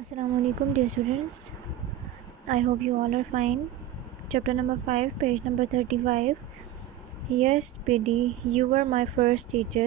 Assalamu alaikum dear students. I hope you all are fine. Chapter number 5, page number 35. Yes, Biddy, you were my first teacher.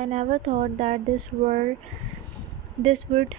I never thought that this would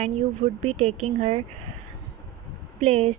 and you would be taking her place,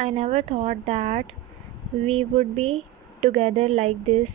I never thought that we would be together like this.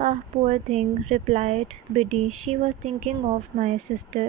Ah, poor thing, replied Biddy. She was thinking of my sister.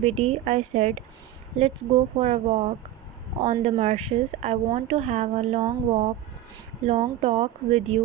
Biddy, I said, let's go for a walk on the marshes. I want to have a long talk with you.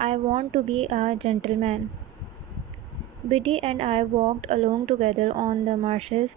I want to be a gentleman. Biddy and I walked along together on the marshes.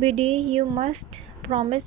Biddy, you must promise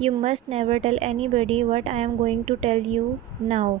You must never tell anybody what I am going to tell you now.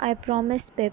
I promise, Pip.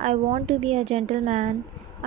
I want to be a gentleman.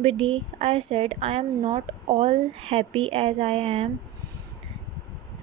Biddy, I said, I am not all happy as I am.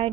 I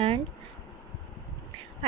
And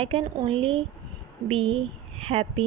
I can only be happy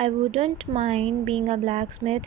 I wouldn't mind being a blacksmith.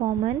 common.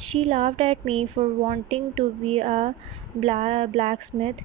She laughed at me for wanting to be a blacksmith.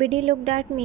Biddy looked at me.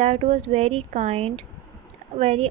That was very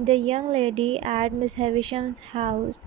The young lady at Miss Havisham's house.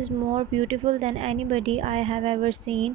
is more beautiful than anybody I have ever seen.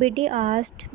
Biddy asked.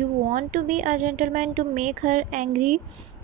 you want to be a gentleman to make her angry?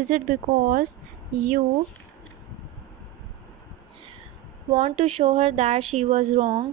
Is it because you want to show her that she was wrong?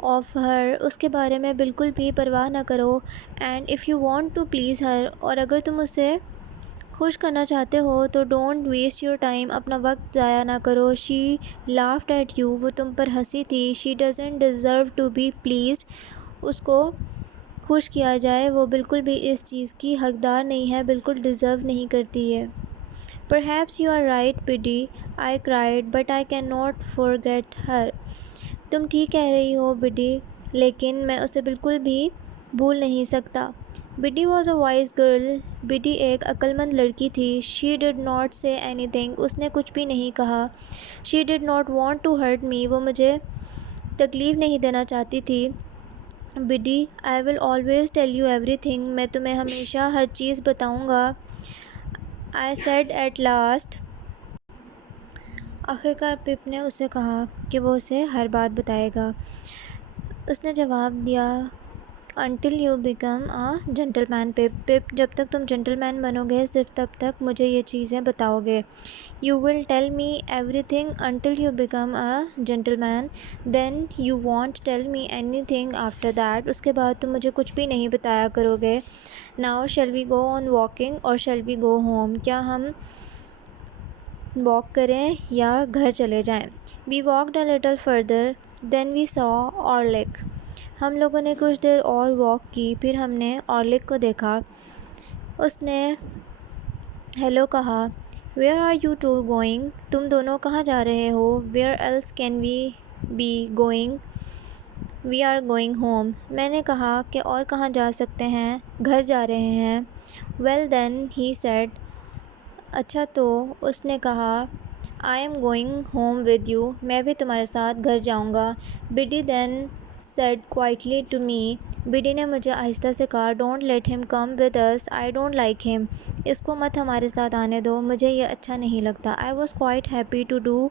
Of her, اس کے بارے میں بالکل بھی پرواہ نہ کرو. And if you want to please her, اور اگر تم اسے خوش کرنا چاہتے ہو تو ڈونٹ ویسٹ یور ٹائم، اپنا وقت ضائع نہ کرو. شی لافڈ ایٹ یو، وہ تم پر ہنسی تھی. She doesn't deserve to be pleased, اس کو خوش کیا جائے، وہ بالکل بھی اس چیز کی حقدار نہیں ہے، بالکل ڈیزرو نہیں کرتی ہے. Perhaps you are right Buddy, I cried but I can not forget her. تم ٹھیک کہہ رہی ہو بڈی، لیکن میں اسے بالکل بھی بھول نہیں سکتا. Buddy was a wise girl, Buddy ایک عقل مند لڑکی تھی. She did not say anything, اس نے کچھ بھی نہیں کہا. She did not want to hurt me, وہ مجھے تکلیف نہیں دینا چاہتی تھی. Buddy I will always tell you everything, میں تمہیں ہمیشہ ہر چیز بتاؤں گا. آئی سیڈ ایٹ لاسٹ، آخرکار پپ نے اسے کہا کہ وہ اسے ہر بات بتائے گا. اس نے جواب دیا until you become a gentleman Pip, Pip جب تک تم جینٹل مین بنو گے صرف تب تک مجھے یہ چیزیں بتاؤ گے. You will tell me everything until you become a gentleman, then you want tell me anything after that, اس کے بعد تم مجھے کچھ بھی نہیں بتایا کرو گے. Now shall we go on walking اور شیل وی گو ہوم، کیا ہم واک کریں یا گھر چلے جائیں. We walked a little further then we saw overlook, ہم لوگوں نے کچھ دیر اور واک کی، پھر ہم نے اورلک کو دیکھا. اس نے ہیلو کہا. Where are you two going, تم دونوں کہاں جا رہے ہو. Where else can we be going, we are going home, میں نے کہا کہ اور کہاں جا سکتے ہیں، گھر جا رہے ہیں. ویل دین ہی سیڈ، اچھا تو، اس نے کہا I am going home with you, میں بھی تمہارے ساتھ گھر جاؤں گا. Buddy then said quietly to me, Buddy نے مجھے آہستہ سے کہا don't let him come with us, I don't like him, اس کو مت ہمارے ساتھ آنے دو، مجھے یہ اچھا نہیں لگتا. I was quite happy to do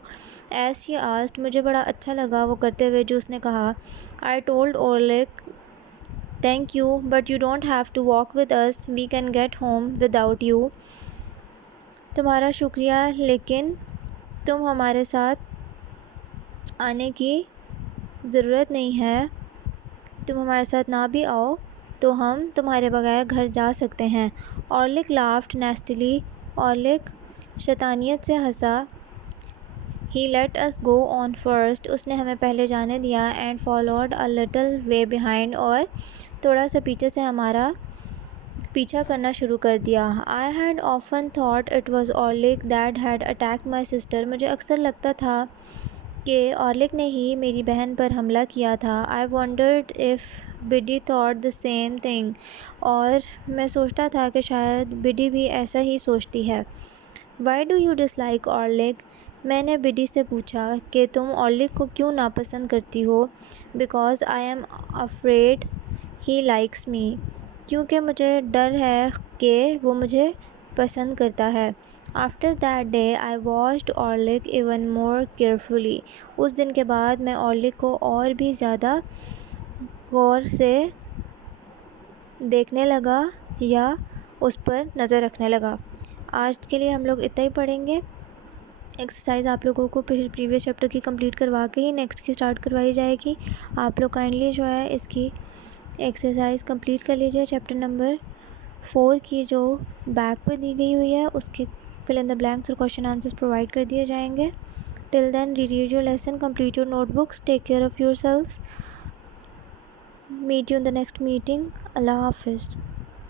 as she asked, مجھے بڑا اچھا لگا وہ کرتے ہوئے جو اس نے کہا. I told Orlick thank you but you don't have to walk with us, we can get home without you. تمہارا شکریہ، لیکن تم ہمارے ساتھ آنے کی ضرورت نہیں ہے، تم ہمارے ساتھ نہ بھی آؤ تو ہم تمہارے بغیر گھر جا سکتے ہیں. اورلک لافڈ نیسٹلی، اورلک شیطانیت سے ہنسا. ہی let us go on first, اس نے ہمیں پہلے جانے دیا. And followed a little way behind, اور تھوڑا سا پیچھے سے ہمارا پیچھا کرنا شروع کر دیا. I had often thought it was Orlick that had attacked my sister, مجھے اکثر لگتا تھا کہ اورلک نے ہی میری بہن پر حملہ کیا تھا. I wondered if Buddy thought the same thing, اور میں سوچتا تھا کہ شاید بڈی بھی ایسا ہی سوچتی ہے. Why do you dislike Orlick, میں نے بڈی سے پوچھا کہ تم اورلک کو کیوں ناپسند کرتی ہو. Because I am afraid he likes me, کیونکہ مجھے ڈر ہے کہ وہ مجھے پسند کرتا ہے. After that day I watched Orlick even more carefully, اس دن کے بعد میں اورلک کو اور بھی زیادہ غور سے دیکھنے لگا یا اس پر نظر رکھنے لگا. آج کے لیے ہم لوگ اتنا ہی پڑھیں گے. ایکسرسائز آپ لوگوں کو پریویس چیپٹر کی کمپلیٹ کروا کے ہی نیکسٹ کی سٹارٹ کروائی جائے گی. آپ لوگ کائنڈلی جو ہے اس کی ایکسرسائز کمپلیٹ کر لیجیے. چیپٹر نمبر 4 کی جو بیک پہ دی گئی ہوئی ہے اس کے فل ان دا بلینکس اور کوشچن آنسرز پرووائڈ کر دیے جائیں گے. Till then read your lesson, complete your notebooks, take care of yourselves. Meet you in the next meeting. اللہ حافظ.